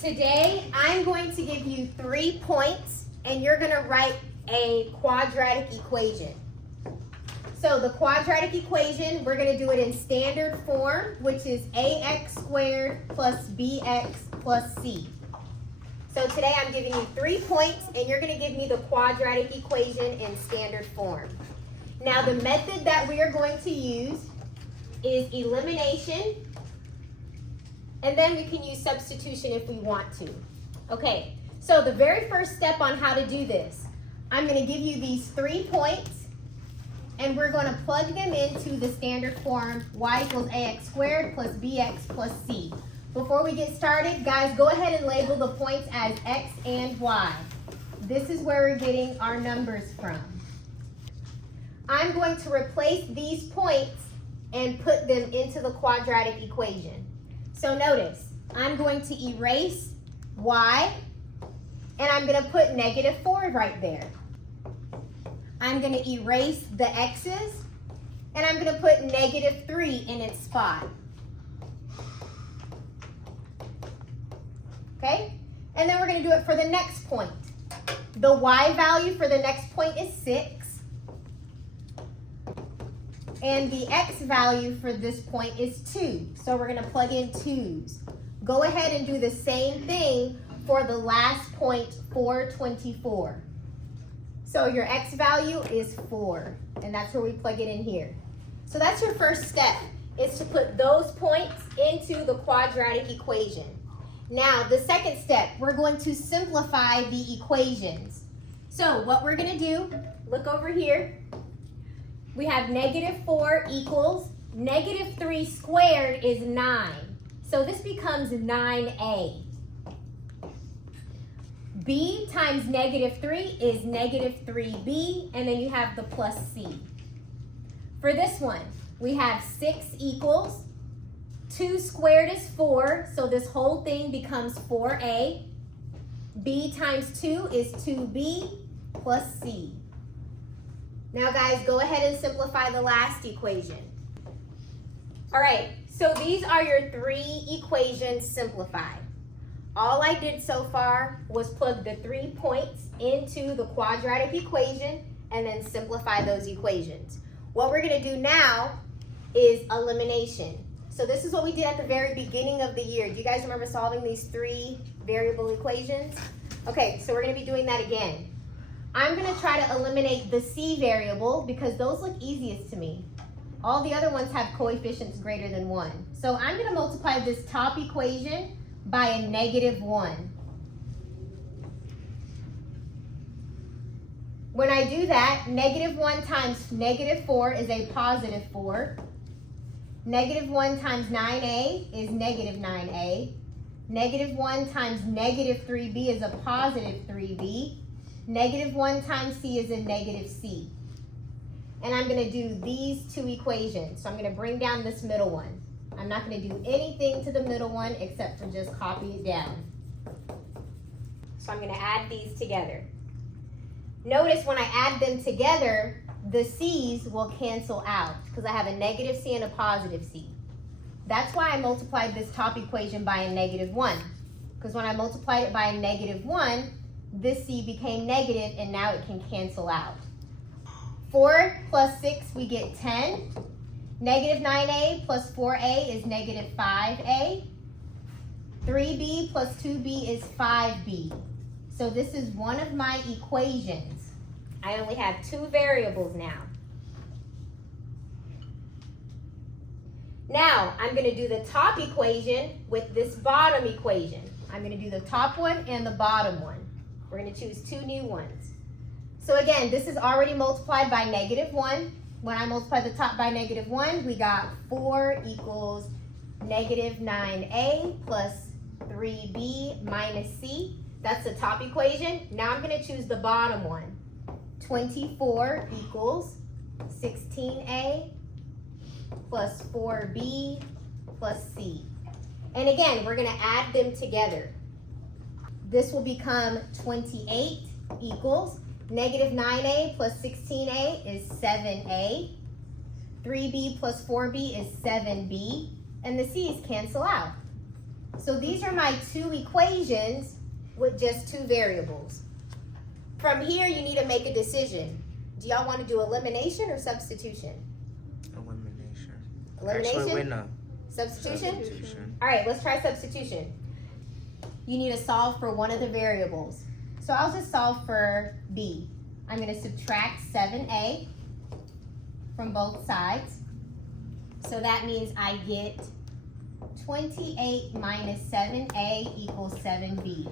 Today, I'm going to give you 3 points, and you're going to write a quadratic equation. So the quadratic equation, we're going to do it in standard form, which is ax squared plus bx plus c. So today I'm giving you 3 points, and you're going to give me the quadratic equation in standard form. Now the method that we are going to use is elimination, and then we can use substitution if we want to. Okay, so the very first step on how to do this, I'm going to give you these 3 points, and we're going to plug them into the standard form y equals ax squared plus bx plus c. Before we get started, guys, go ahead and label the points as x and y. This is where we're getting our numbers from. I'm going to replace these points and put them into the quadratic equation. So notice, I'm going to erase y, and I'm going to put -4 right there. I'm going to erase the x's, and I'm going to put -3 in its spot. Okay? And then we're going to do it for the next point. The y value for the next point is 6. And the x value for this point is 2. So we're going to plug in 2's. Go ahead and do the same thing for the last point, 424. So your x value is 4, and that's where we plug it in here. So that's your first step, is to put those points into the quadratic equation. Now, the second step, we're going to simplify the equations. So what we're going to do, look over here. We have -4 equals -3 squared is 9. So this becomes 9a. B times -3 is -3b, and then you have the plus c. For this one, we have 6 equals 2 squared is 4, so this whole thing becomes 4a. B times 2 is 2b plus c. Now guys, go ahead and simplify the last equation. All right, so these are your 3 equations simplified. All I did so far was plug the 3 points into the quadratic equation and then simplify those equations. What we're going to do now is elimination. So this is what we did at the very beginning of the year. Do you guys remember solving these 3 variable equations? Okay, so we're going to be doing that again. I'm going to try to eliminate the c variable because those look easiest to me. All the other ones have coefficients greater than 1. So I'm going to multiply this top equation by a -1. When I do that, -1 times -4 is a +4. -1 times 9a is -9a. -1 times -3b is a +3b. -1 times c is a -c. And I'm going to do these 2 equations. So I'm going to bring down this middle one. I'm not going to do anything to the middle one except for just copy it down. So I'm going to add these together. Notice when I add them together, the c's will cancel out because I have a -c and a +c. That's why I multiplied this top equation by a -1. Because when I multiplied it by a -1, this c became negative, and now it can cancel out. 4 plus 6, we get 10. -9a plus 4a is -5a. 3b plus 2b is 5b. So this is one of my equations. I only have 2 variables now. Now, I'm going to do the top equation with this bottom equation. I'm going to do the top one and the bottom one. We're going to choose 2 new ones. So again, this is already multiplied by -1. When I multiply the top by -1, we got 4 equals -9a plus 3b minus c. That's the top equation. Now I'm going to choose the bottom one. 24 equals 16a plus 4b plus c. And again, we're going to add them together. This will become 28 equals -9a plus 16a is 7a. 3b plus 4b is 7b. And the c's cancel out. So these are my two equations with just two variables. From here, you need to make a decision. Do y'all want to do elimination or substitution? Elimination. Elimination? Actually, wait, no. Substitution? All right, let's try substitution. You need to solve for one of the variables. So I'll just solve for b. I'm going to subtract 7a from both sides. So that means I get 28 minus 7a equals 7b.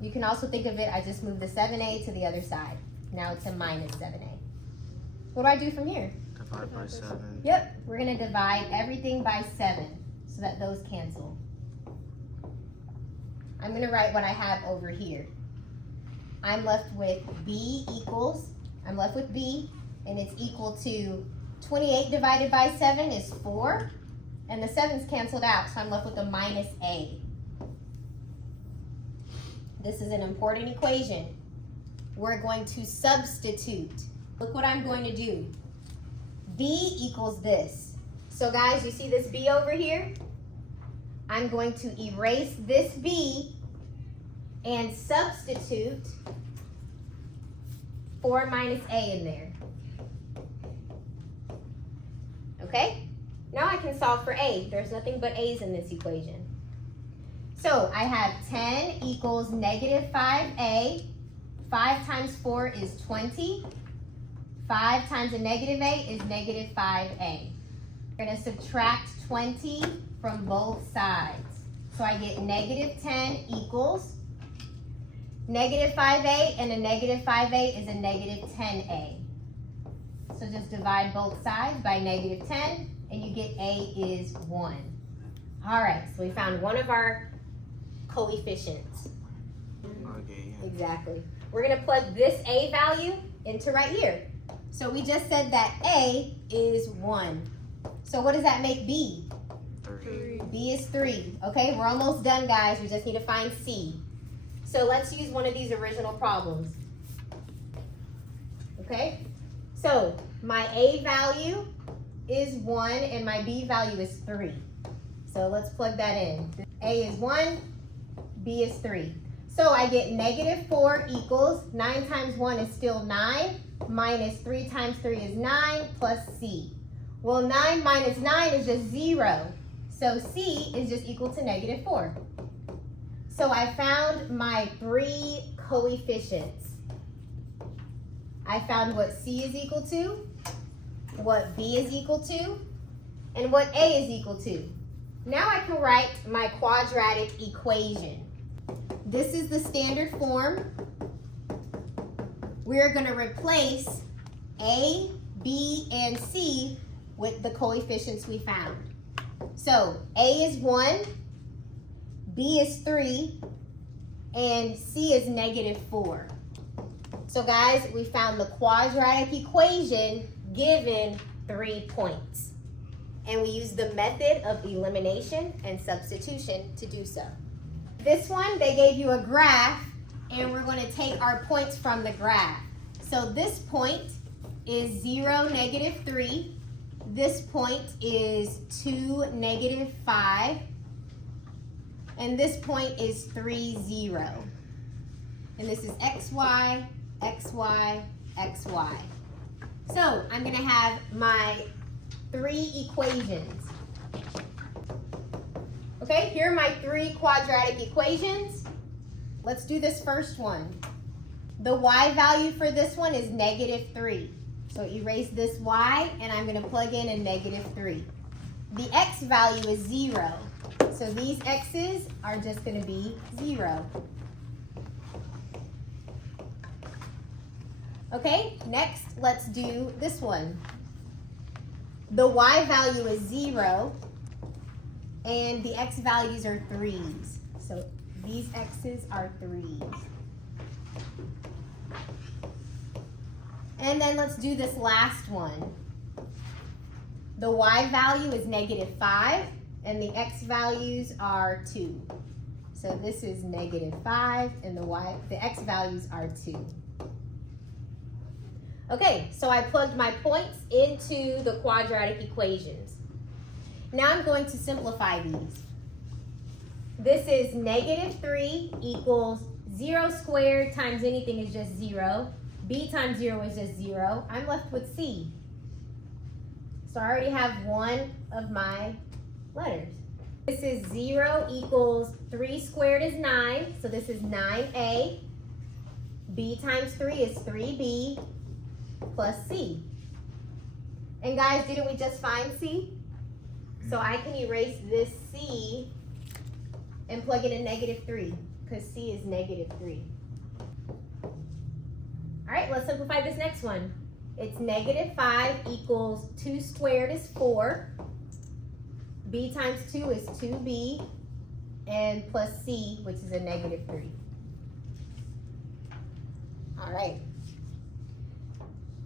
You can also think of it, I just moved the 7a to the other side. Now it's a minus 7a. What do I do from here? Divide by 7. Yep, we're going to divide everything by 7 so that those cancel. I'm going to write what I have over here. I'm left with b, and it's equal to 28 divided by 7 is 4, and the 7's canceled out, so I'm left with a minus a. This is an important equation. We're going to substitute. Look what I'm going to do. B equals this. So guys, you see this b over here? I'm going to erase this b and substitute 4 minus a in there. Okay? Now I can solve for a. There's nothing but a's in this equation. So I have 10 equals negative 5a. 5 times 4 is 20. 5 times a negative a is negative 5a. We're going to subtract 20 from both sides. So I get negative 10 equals negative 5a, and a negative 5a is a negative 10a. So just divide both sides by negative 10, and you get a is 1. All right, so we found one of our coefficients. Okay, yeah. Exactly. We're going to plug this a value into right here. So we just said that a is 1. So what does that make b? 3. B is 3. Okay, we're almost done, guys. We just need to find c. So let's use one of these original problems. Okay, so my a value is 1 and my b value is 3. So let's plug that in. A is 1, b is 3. So I get negative 4 equals 9 times 1 is still 9, minus 3 times 3 is 9, plus c. Well, 9 minus 9 is just 0. So c is just equal to negative 4. So I found my 3 coefficients. I found what c is equal to, what b is equal to, and what a is equal to. Now I can write my quadratic equation. This is the standard form. We're going to replace a, b, and c with the coefficients we found. So a is 1, b is 3, and c is negative 4. So guys, we found the quadratic equation given 3 points. And we use the method of elimination and substitution to do so. This one, they gave you a graph, and we're going to take our points from the graph. So this point is 0, negative 3. This point is 2, negative 5. And this point is 3, 0. And this is xy, xy, xy. So I'm going to have my 3 equations. Okay, here are my 3 quadratic equations. Let's do this first one. The y value for this one is negative 3. So erase this y, and I'm going to plug in a negative 3. The x value is 0. So these x's are just going to be 0. Okay, next let's do this one. The y value is 0, and the x values are 3's. So these x's are 3's. And then let's do this last one. The y value is negative 5, and the x values are 2. So this is negative 5, and the x values are 2. Okay, so I plugged my points into the quadratic equations. Now I'm going to simplify these. This is -3 equals 0 squared times anything is just 0. B times 0 is just 0. I'm left with C. So I already have one of my letters. This is 0 equals 3 squared is 9. So this is 9A. B times 3 is 3B plus C. And guys, didn't we just find C? So I can erase this C and plug it in -3 because C is -3. All right, let's simplify this next one. It's -5 equals 2 squared is 4. B times 2 is 2B and plus C, which is a -3. All right.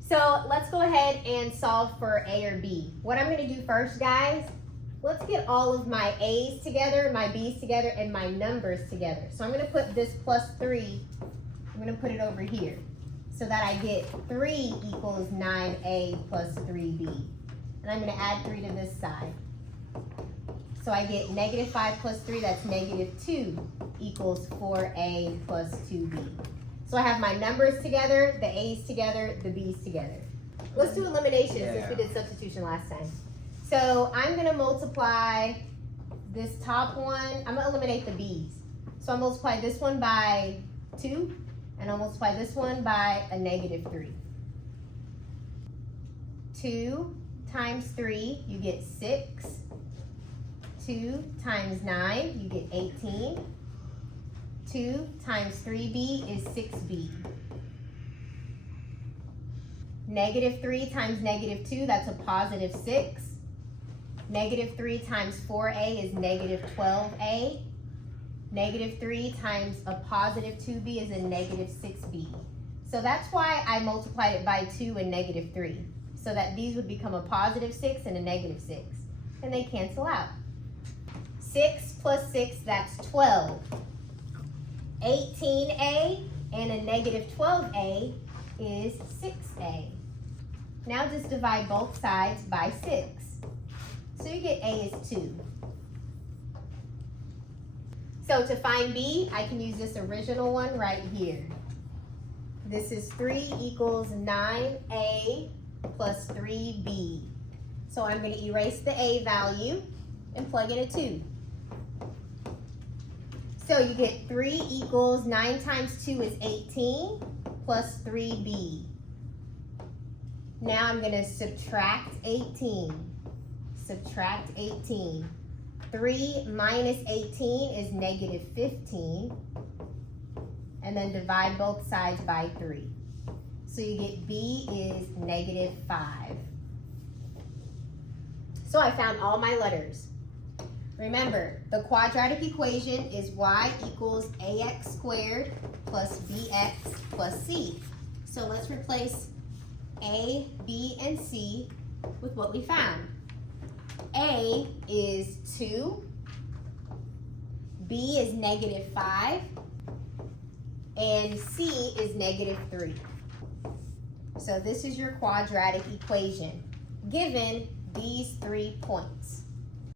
So let's go ahead and solve for A or B. What I'm going to do first, guys, let's get all of my A's together, my B's together, and my numbers together. So I'm going to put this +3, I'm going to put it over here so that I get 3 equals 9A plus 3B. And I'm going to add 3 to this side. So I get -5 plus 3, that's -2 equals 4A plus 2B. So I have my numbers together, the A's together, the B's together. Let's do elimination since we did substitution last time. So I'm gonna multiply this top one, I'm gonna eliminate the B's. So I'll multiply this one by 2, and I'll multiply this one by a -3. 2 times 3, you get 6. 2 times 9, you get 18. 2 times 3B is 6B. -3 times -2, that's a +6. -3 times 4A is -12A. -3 times a +2B is a -6B. So that's why I multiplied it by 2 and -3, so that these would become a +6 and a -6, and they cancel out. 6 plus 6, that's 12. 18A and a -12A is 6A. Now just divide both sides by 6. So you get A is 2. So to find B, I can use this original one right here. This is 3 equals 9A plus 3B. So I'm going to erase the A value and plug in a 2. So you get 3 equals 9 times 2 is 18 plus 3B. Now I'm going to subtract 18. Subtract 18. 3 minus 18 is -15. And then divide both sides by 3. So you get B is -5. So I found all my letters. Remember, the quadratic equation is y equals ax squared plus bx plus c. So let's replace A, B, and C with what we found. A is 2, B is -5, and C is -3. So this is your quadratic equation, given these 3 points.